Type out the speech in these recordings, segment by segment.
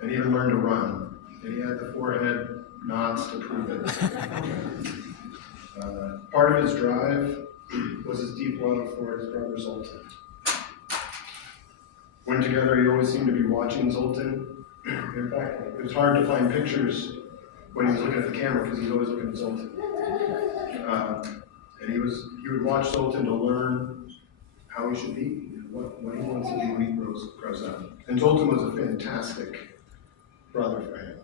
And even learned to run. And he had the forehead nods to prove it. Part of his drive was his deep love for his brother Zoltan. When together, he always seemed to be watching Zoltan. In fact, it was hard to find pictures when he was looking at the camera because he's always looking at Zoltan. And he would watch Zoltan to learn how he should be, what he wants to be when he grows up. And Zoltan was a fantastic brother for him.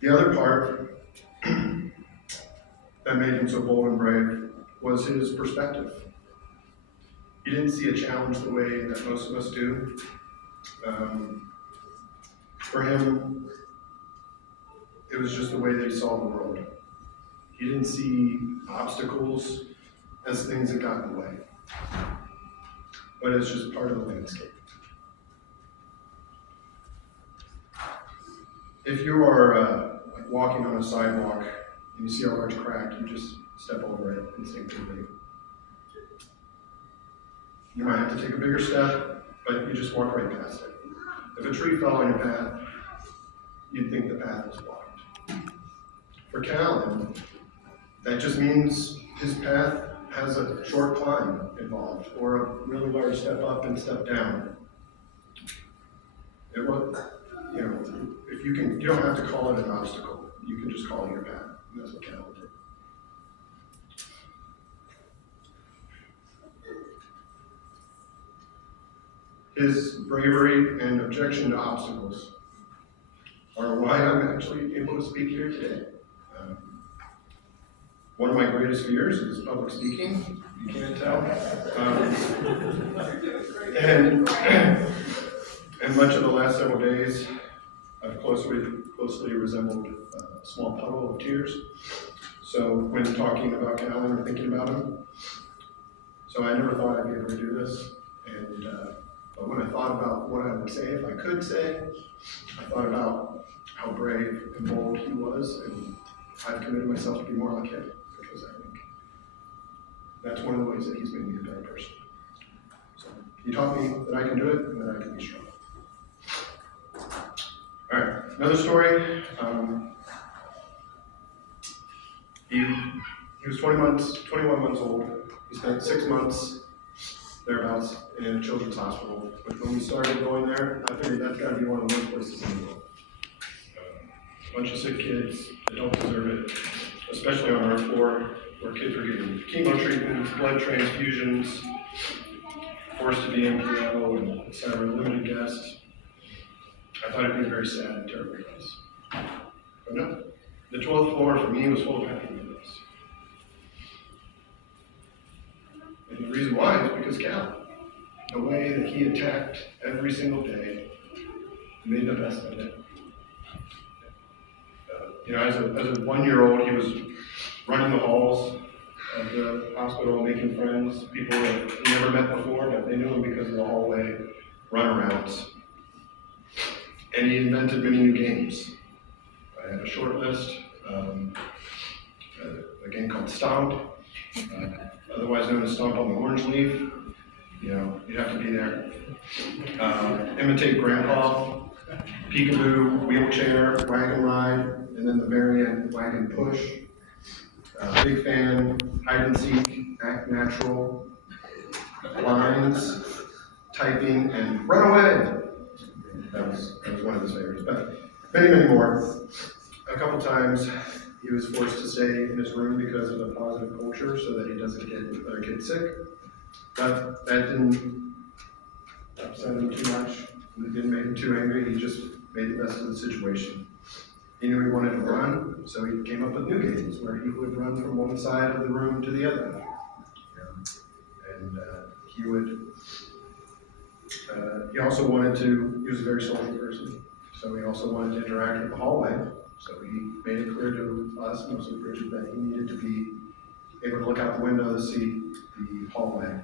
The other part that made him so bold and brave was his perspective. He didn't see a challenge the way that most of us do. For him, it was just the way that he saw the world. He didn't see obstacles as things that got in the way, but as just part of the landscape. If you are walking on a sidewalk and you see a large crack, you just step over it instinctively. You might have to take a bigger step, but you just walk right past it. If a tree fell on your path, you'd think the path was blocked. For Callen, that just means his path has a short climb involved, or a really large step up and step down. It was, if you don't have to call it an obstacle. You can just call it your path. And that's what Callen did. His bravery and objection to obstacles are why I'm actually able to speak here today. One of my greatest fears is public speaking. You can't tell. And much of the last several days, I've closely resembled a small puddle of tears. So when talking about Callen or thinking about him, so I never thought I'd be able to do this. And but when I thought about what I would say, if I could say, I thought about how brave and bold he was, and I've committed myself to be more like him, because I think that's one of the ways that he's made me a better person. So he taught me that I can do it and that I can be strong. All right, another story. He was 21 months old. He spent 6 months thereabouts in a children's hospital. But when we started going there, I figured that's got to be one of the worst places in the world. A bunch of sick kids that don't deserve it, especially on our floor, where kids are getting chemo treatments, blood transfusions, forced to be MPO, and etc., limited guests. I thought it'd be a very sad and terrible place. But no, the 12th floor for me was full of happy memories. And the reason why is because Callen, the way that he attacked every single day, made the best of it. As a 1-year-old, he was running the halls of the hospital, making friends, people that he never met before, but they knew him because of the hallway runarounds. And he invented many new games. I had a short list, a game called Stomp, otherwise known as Stomp on the Orange Leaf. You'd have to be there. Imitate Grandpa, Peekaboo, Wheelchair, Wagon Ride, and then the very end, Wagon Push. Big fan, hide and seek, act natural, lines, typing, and run away. That was one of his favorites, but many more. A couple times he was forced to stay in his room because of the positive culture so that he doesn't get other kids sick. But that didn't upset him too much. It didn't make him too angry. He just made the best of the situation. He knew he wanted to run, so he came up with new games where he would run from one side of the room to the other. And he would, he also wanted to, he was a very social person, so he also wanted to interact with the hallway. So he made it clear to us, mostly Bridget, that he needed to be able to look out the window to see the hallway.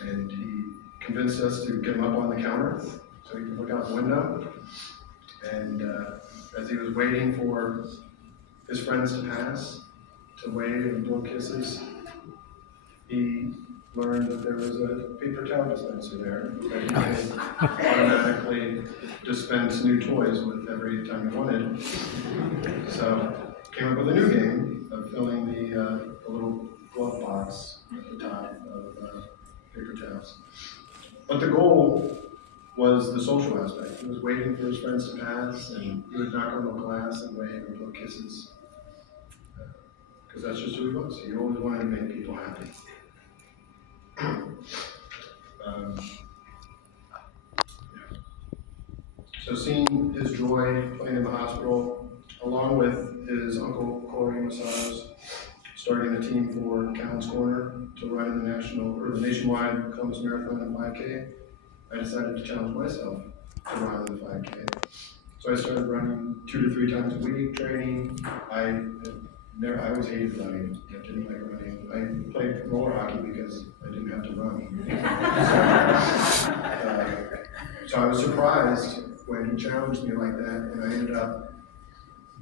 And he convinced us to get him up on the counter so he could look out the window. And as he was waiting for his friends to pass, to wave and blow kisses, he learned that there was a paper towel dispenser there that he could automatically dispense new toys with every time he wanted. So came up with a new game of filling the little glove box at the top of paper towels. But the goal was the social aspect. He was waiting for his friends to pass, and he would knock on the glass and wave and blow kisses. Because that's just who he was. He always wanted to make people happy. So seeing his joy playing in the hospital, along with his uncle Corey Masaros, starting a team for Callen's Corner to run in the nationwide Columbus Marathon and 5K, I decided to challenge myself to run the 5K. So I started running 2 to 3 times a week, training. I always hated running. I didn't like running. I played roller hockey because I didn't have to run. So I was surprised when he challenged me like that, and I ended up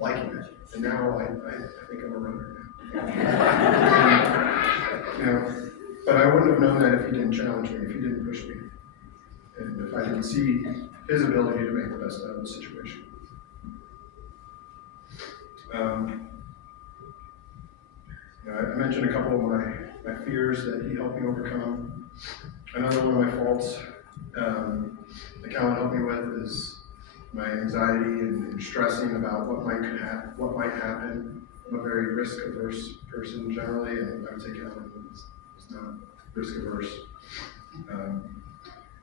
liking it. And now I think I'm a runner now. But I wouldn't have known that if he didn't challenge me, if he didn't push me, and if I didn't see his ability to make the best out of the situation. I mentioned a couple of my fears that he helped me overcome. Another one of my faults that Callen helped me with is my anxiety and stressing about what might happen. I'm a very risk-averse person generally, and I would say Callen is not risk-averse.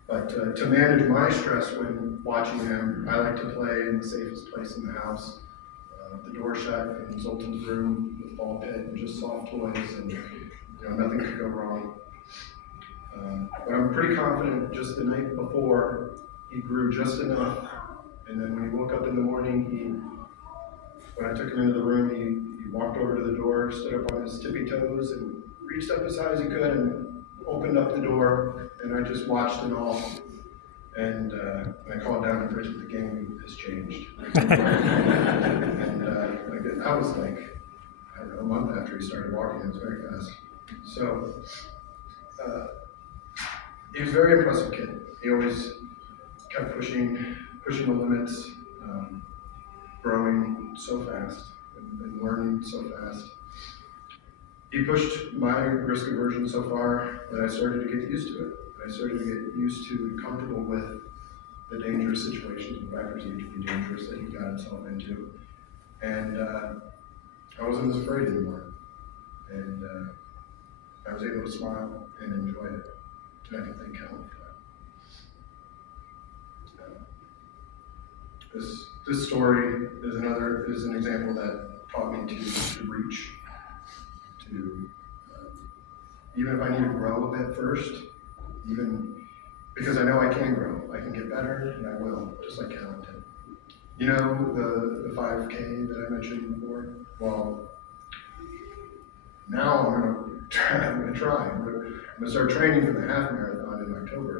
But to manage my stress when watching him, I like to play in the safest place in the house. The door shut in Zoltan's room with ball pit and just soft toys, and nothing could go wrong. But I'm pretty confident just the night before he grew just enough, and then when he woke up in the morning, when I took him into the room, he walked over to the door, stood up on his tippy toes, and reached up as high as he could and opened up the door, and I just watched it all. And I called down to Bridget, the game has changed. And I was like, I don't know, a month after he started walking, it was very fast. So he was a very impressive kid. He always kept pushing the limits, growing so fast and learning so fast. He pushed my risk aversion so far that I started to get used to it. I started to get used to and comfortable with the dangerous situations and factors that could be dangerous that he got himself into. And I wasn't as afraid anymore. And I was able to smile and enjoy it. And I can thank Callen for that. This story is an example that taught me to reach, to even if I need to grow a bit first, even because I know I can grow, I can get better, and I will, just like Callen did. The 5K that I mentioned before? Well, now I'm gonna try. I'm gonna start training for the half marathon in October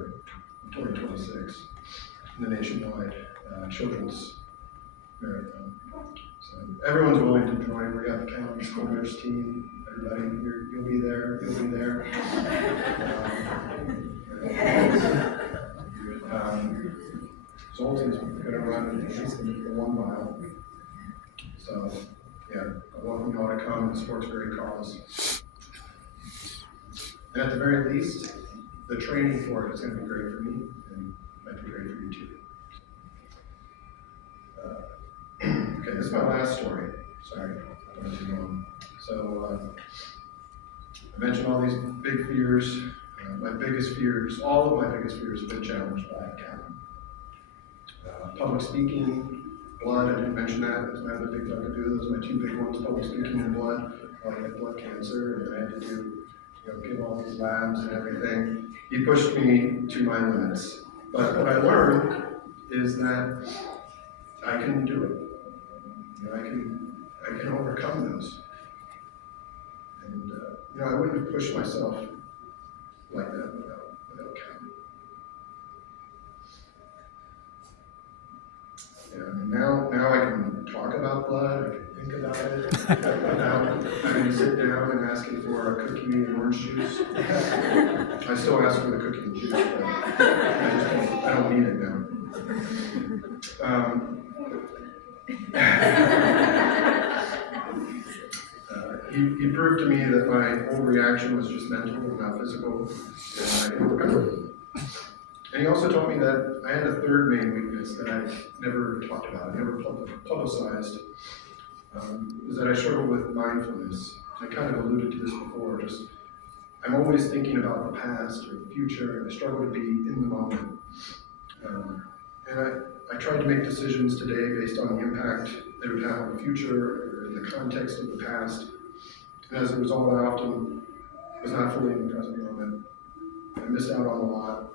of 2026, the nationwide children's marathon. So everyone's willing to join. We got the Callen School Nurse team. Everybody, you'll be there. You'll be there. Zoltan's going to run at least the 1 mile. So, yeah, I want me all to come and support a great cause. And at the very least, the training for it is going to be great for me, and might be great for you too. Okay, this is my last story. Sorry, I went too long. So, I mentioned all these big fears. My biggest fears, all of my biggest fears have been challenged by Callen. Public speaking, blood, I didn't mention that. That's my other big thing I could do. Those are my two big ones, public speaking and blood. I had blood cancer, and I had to do, give all these labs and everything. He pushed me to my limits. But what I learned is that I can do it. I can overcome those. And I wouldn't have pushed myself like that without Callen. Now I can talk about blood, I can think about it without having to sit down and asking for a cookie and orange juice. I still ask for the cookie and juice, but I don't need it now. He proved to me that my whole reaction was just mental and not physical, and I can overcome it. And he also taught me that I had a third main weakness that I never talked about, never publicized, is that I struggle with mindfulness. I kind of alluded to this before, I'm always thinking about the past or the future, and I struggle to be in the moment. And I tried to make decisions today based on the impact they would have on the future or in the context of the past. And as a result, I often was not fully in the present moment. I missed out on a lot.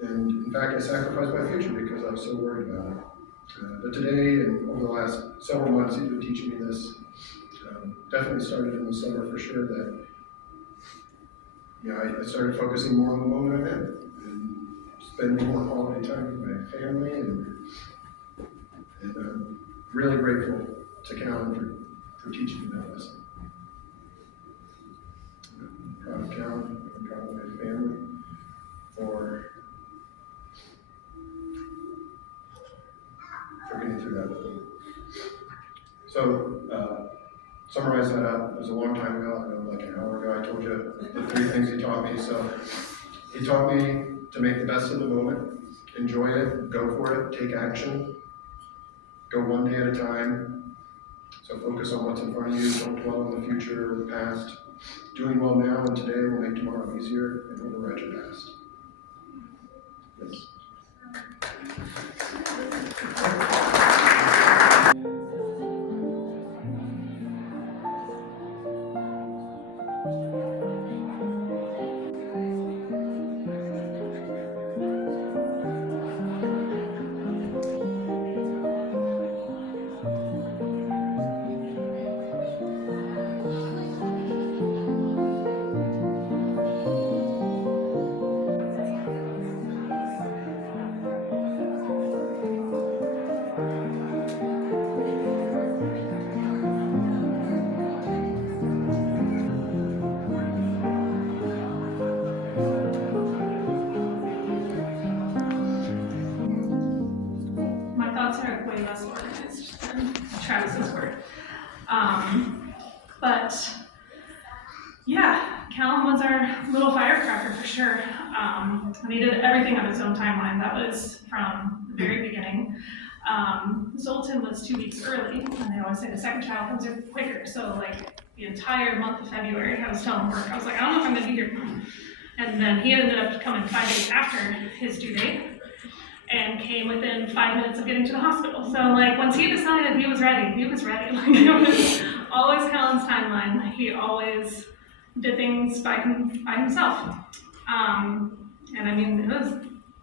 And in fact, I sacrificed my future because I was so worried about it. But today, and over the last several months, he's been teaching me this. Definitely started in the summer for sure that, I started focusing more on the moment I'm in and spending more quality time with my family. And I'm really grateful to Callen for teaching me that lesson. I'm proud of Callen, I'm proud of my family for getting through that with me. So, summarize that up. It was a long time ago, I know, like an hour ago, I told you the 3 things he taught me. So, he taught me to make the best of the moment, enjoy it, go for it, take action, go one day at a time. So focus on what's in front of you, don't dwell on the future or the past. Doing well now and today will make tomorrow easier and override your past. Yes. Travis's work. But yeah, Callen was our little firecracker for sure. And he did everything on his own timeline. That was from the very beginning. Zoltan was 2 weeks early, and they always say the second child comes in quicker. So like the entire month of February, I was telling work, I was like, I don't know if I'm gonna be here. And then he ended up coming 5 days after his due date, and came within 5 minutes of getting to the hospital. So like once he decided he was ready, he was ready. Like it was always Callen's timeline. He always did things by himself. And I mean, it was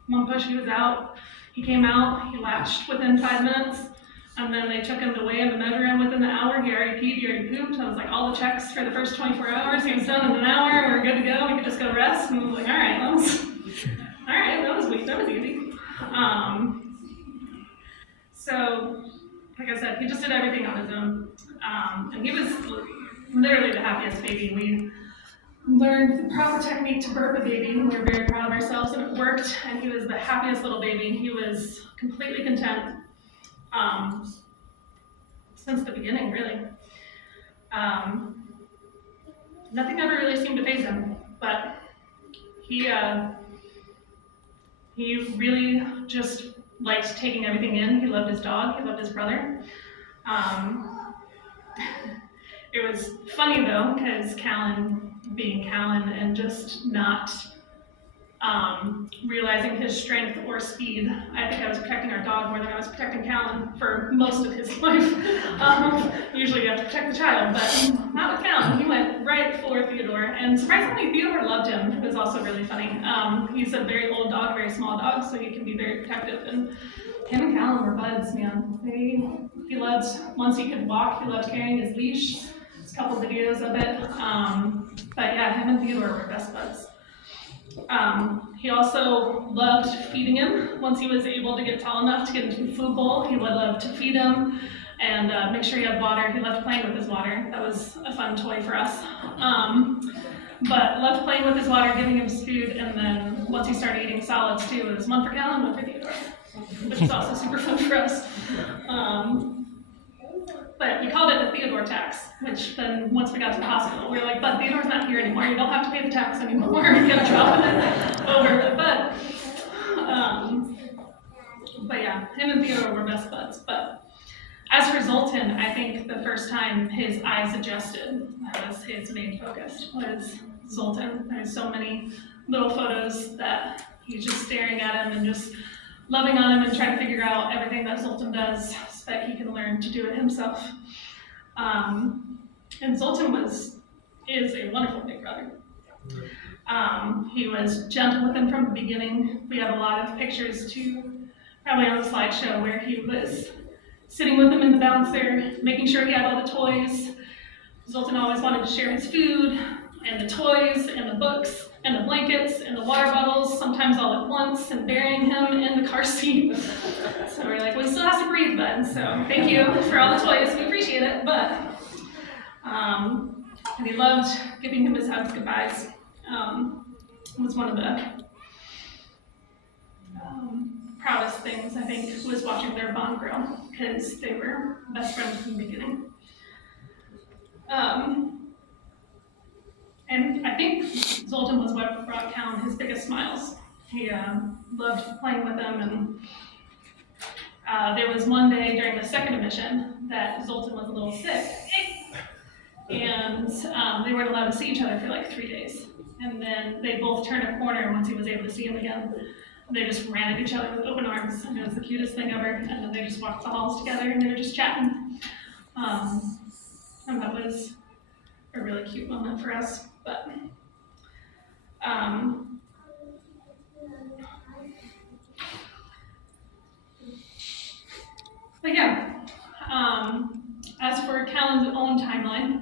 one push, he was out. He came out, he latched within 5 minutes, and then they took him to weigh him and measure him within the hour. He already peed, he already pooped. I was like, all the checks for the first 24 hours, he was done in an hour, we were good to go, we could just go rest. And I was like, all right, that was easy. So, like I said, he just did everything on his own. And he was literally the happiest baby. We learned the proper technique to burp a baby, and we were very proud of ourselves, and it worked, and he was the happiest little baby. He was completely content since the beginning, really. Nothing ever really seemed to faze him, but he really just liked taking everything in. He loved his dog, he loved his brother. It was funny though, because Callen, being Callen, and just not realizing his strength or speed. I think I was protecting our dog more than I was protecting Callen for most of his life. Usually you have to protect the child, but not with Callen. He went right for Theodore, and surprisingly, Theodore loved him. It was also really funny. He's a very old dog, very small dog, so he can be very protective. And him and Callen were buds, man. He loved, once he could walk, he loved carrying his leash. There's a couple videos of it. But yeah, him and Theodore were best buds. He also loved feeding him. Once he was able to get tall enough to get into the food bowl, he would love to feed him and make sure he had water. He loved playing with his water. That was a fun toy for us. But loved playing with his water, giving him his food, and then once he started eating solids too, it was one for Callen, one for Theodore, which is also super fun for us. But we called it the Theodore tax, which then once we got to the hospital, we were like, but Theodore's not here anymore. You don't have to pay the tax anymore. We kept dropping it over the butt. But yeah, him and Theodore were best buds. But as for Zoltan, I think the first time his eyes adjusted, that was his main focus, was Zoltan. There's so many little photos that he's just staring at him and just loving on him and trying to figure out everything that Zoltan does so that he can learn to do it himself. And Zoltan is a wonderful big brother. He was gentle with him from the beginning. We have a lot of pictures too, probably on the slideshow, where he was sitting with him in the bouncer, making sure he had all the toys. Zoltan always wanted to share his food, and the toys, and the books, and the blankets, and the water bottles, sometimes all at once, and burying him in the car seat. So we're like, well, he still has to breathe, bud, so thank you for all the toys, we appreciate it, but, and he loved giving him his hugs, goodbyes. It was one of the proudest things, I think, was watching their bond grow, because they were best friends from the beginning. And I think Zoltan was what brought Callen his biggest smiles. He loved playing with them, and there was one day during the second admission that Zoltan was a little sick, and they weren't allowed to see each other for like 3 days. And then they both turned a corner once he was able to see him again. They just ran at each other with open arms, and it was the cutest thing ever. And then they just walked the halls together, and they were just chatting. And that was a really cute moment for us. But yeah, as for Callen's own timeline,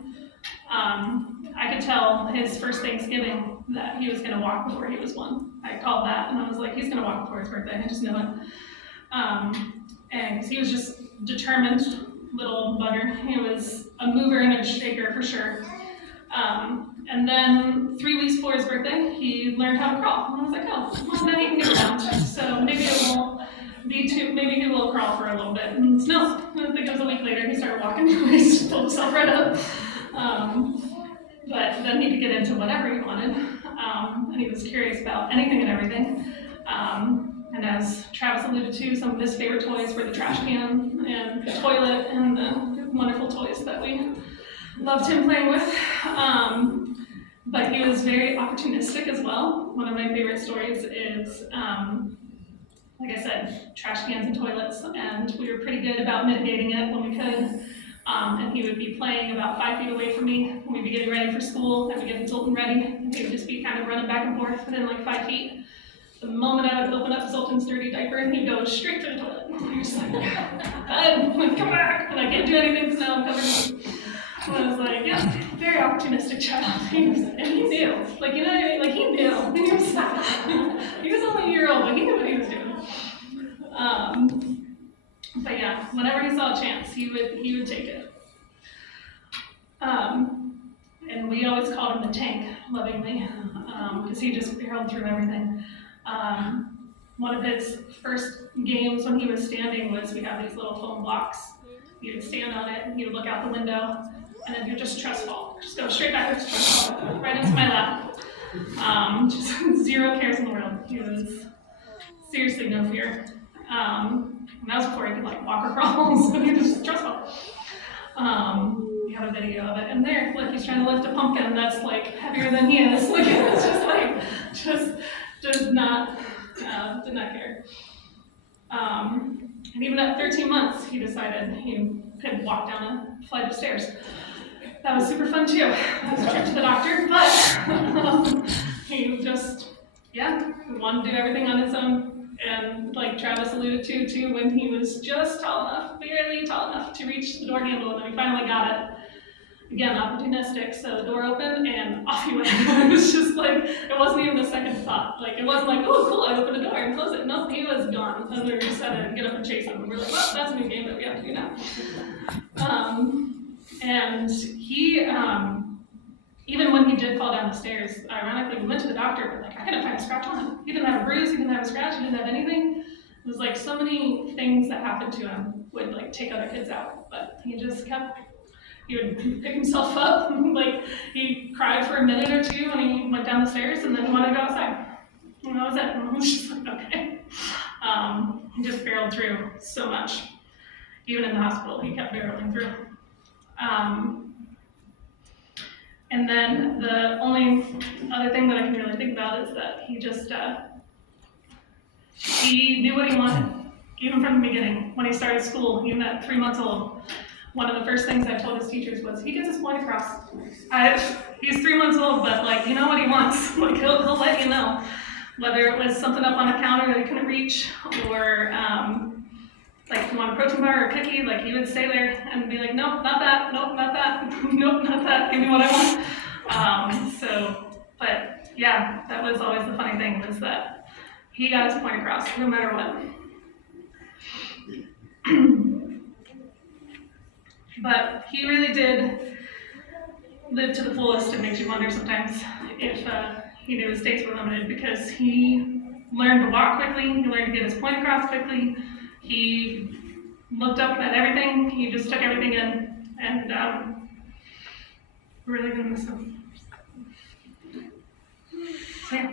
I could tell his first Thanksgiving that he was going to walk before he was 1. I called that, and I was like, he's going to walk before his birthday. I just knew it. And he was just determined little bugger. He was a mover and a shaker for sure. And then 3 weeks before his birthday, he learned how to crawl. And I was like, oh, well, then he can get around. So maybe it will be maybe he will crawl for a little bit. And no, I think it was a week later, he started walking. He just pulled himself right up. But then he could get into whatever he wanted. And he was curious about anything and everything. And as Travis alluded to, some of his favorite toys were the trash can and the toilet and the wonderful toys that we loved him playing with. But he was very opportunistic as well. One of my favorite stories is, like I said, trash cans and toilets, and we were pretty good about mitigating it when we could. And he would be playing about 5 feet away from me when we'd be getting ready for school. I'd be getting Zoltan ready, and he would just be kind of running back and forth within like 5 feet. The moment I would open up Zoltan's dirty diaper, and he'd go straight to the toilet. And he was just like, come back, and I can't do anything because now I'm covered. And I was like, yeah, very opportunistic child. And he knew, like, you know what I mean? Like, he knew. He was only a year old, but he knew what he was doing. But yeah, whenever he saw a chance, he would take it. And we always called him the tank, lovingly, because he just barreled through everything. One of his first games when he was standing was we have these little foam blocks. He would stand on it, and he would look out the window, and then you just trust fall. Just go straight backwards, trust fall, right into my lap. Just zero cares in the world. He was seriously no fear. And that was before he could like walk or crawl, so he just trust fall. We have a video of it, and there, like he's trying to lift a pumpkin that's like heavier than he is. Like it's just like, just does not, did not care. And even at 13 months, he decided he could walk down a flight of stairs. That was super fun too. That was a trip to the doctor, but he just, yeah, wanted to do everything on his own. And like Travis alluded to too, when he was just tall enough, barely tall enough to reach the door handle, and then we finally got it. Again, opportunistic, so the door opened and off he went. It was just like, it wasn't even a second thought. Like, it wasn't like, oh, cool, I opened the door and close it. No, he was gone. And we were set in, get up and chase him. And we're like, well, that's a new game that we have to do now. And he, even when he did fall down the stairs, ironically, we went to the doctor, but like, I couldn't find a scratch on him. He didn't have a bruise, he didn't have a scratch, he didn't have anything. It was like so many things that happened to him would like take other kids out, but he just kept, he would pick himself up, like he cried for a minute or two when he went down the stairs, and then he wanted to go outside. And that was it. And I was just like, okay. He just barreled through so much. Even in the hospital, he kept barreling through. And then the only other thing that I can really think about is that he just, he knew what he wanted, even from the beginning. When he started school, even at 3 months old, one of the first things I told his teachers was, he gets his point across. He's 3 months old, but like, you know what he wants. Like, he'll let you know. Whether it was something up on a counter that he couldn't reach, or like, you want a protein bar or a cookie, like, he would stay there and be like, nope, not that, nope, not that, nope, not that, give me what I want. But yeah, that was always the funny thing, was that he got his point across, no matter what. But he really did live to the fullest. It makes you wonder sometimes if he knew his days were limited, because he learned to walk quickly, he learned to get his point across quickly, he looked up at everything, he just took everything in, and we're really gonna miss him. So yeah.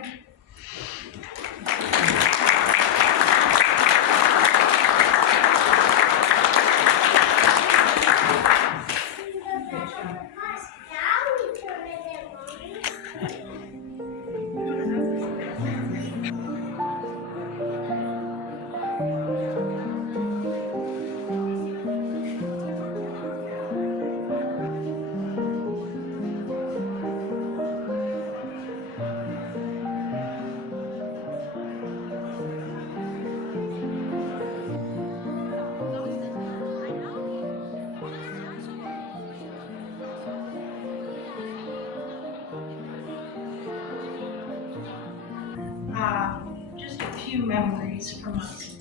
Just a few memories from us.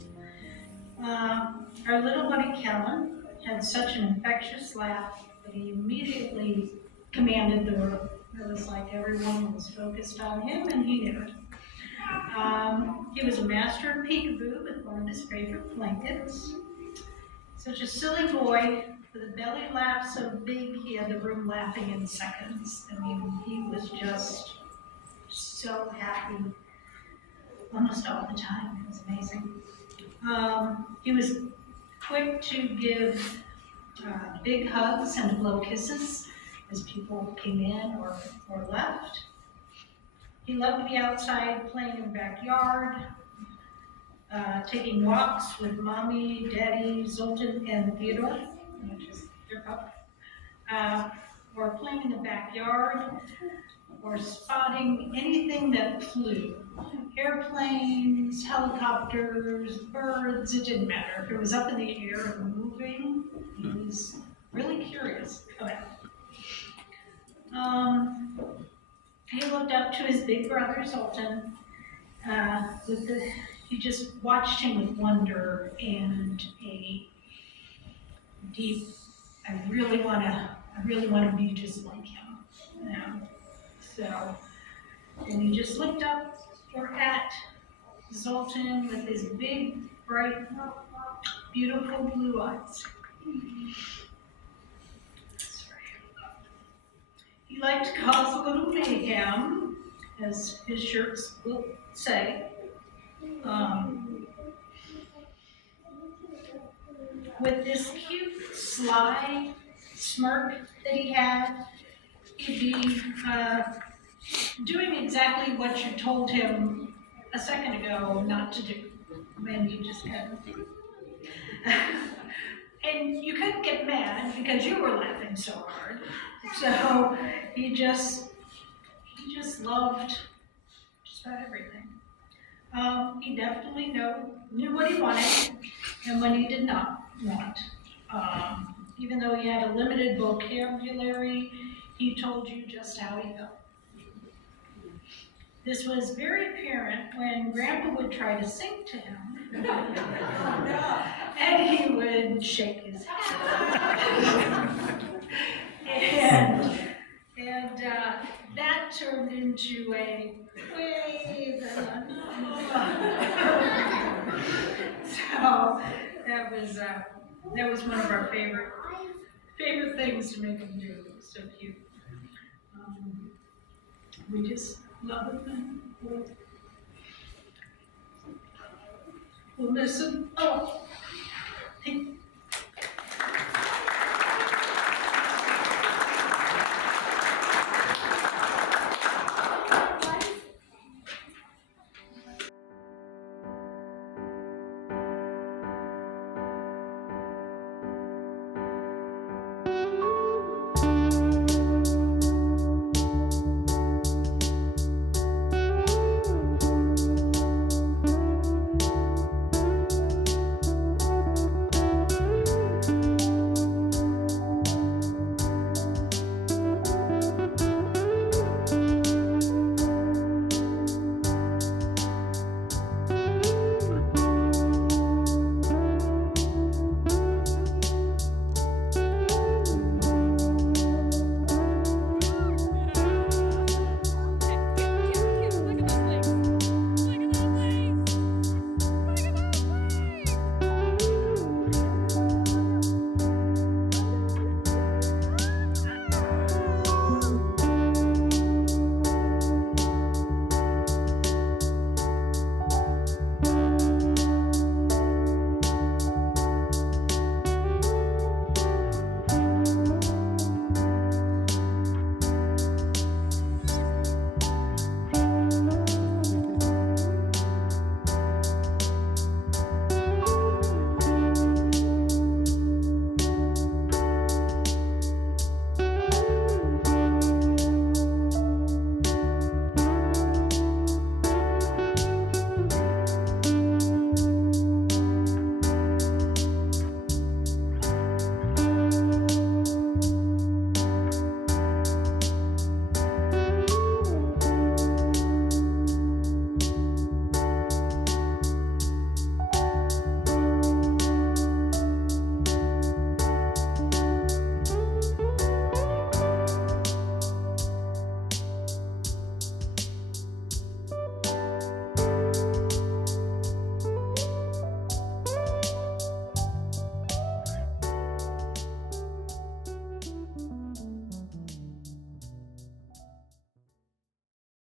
Our little buddy Callen had such an infectious laugh that he immediately commanded the room. It was like everyone was focused on him, and he knew it. He was a master of peekaboo with one of his favorite blankets. Such a silly boy with a belly laugh so big he had the room laughing in seconds. I mean, he was just so happy almost all the time. It was amazing. He was quick to give big hugs and blow kisses as people came in or left. He loved to be outside playing in the backyard, taking walks with Mommy, Daddy, Zoltan, and Theodore, which is their pup, or playing in the backyard, or spotting anything that flew. Airplanes, helicopters, birds, it didn't matter. If it was up in the air and moving, he was really curious about it. He looked up to his big brother, Zoltan. He just watched him with wonder and a deep, I really want to be just like him. So, and he just looked up or at Zoltan with his big, bright, beautiful blue eyes. He liked to cause a little mayhem, as his shirts will say. With this cute, sly smirk that he had, he'd be doing exactly what you told him a second ago not to do. And you just kind of, and you couldn't get mad because you were laughing so hard. So he just loved just about everything. He definitely knew what he wanted and what he did not want. Even though he had a limited vocabulary, he told you just how he felt. This was very apparent when Grandpa would try to sing to him. And he would shake his head. and that turned into a wave and so that was one of our favorite things to make him do. It was so cute. We just love him. We'll miss him. Oh,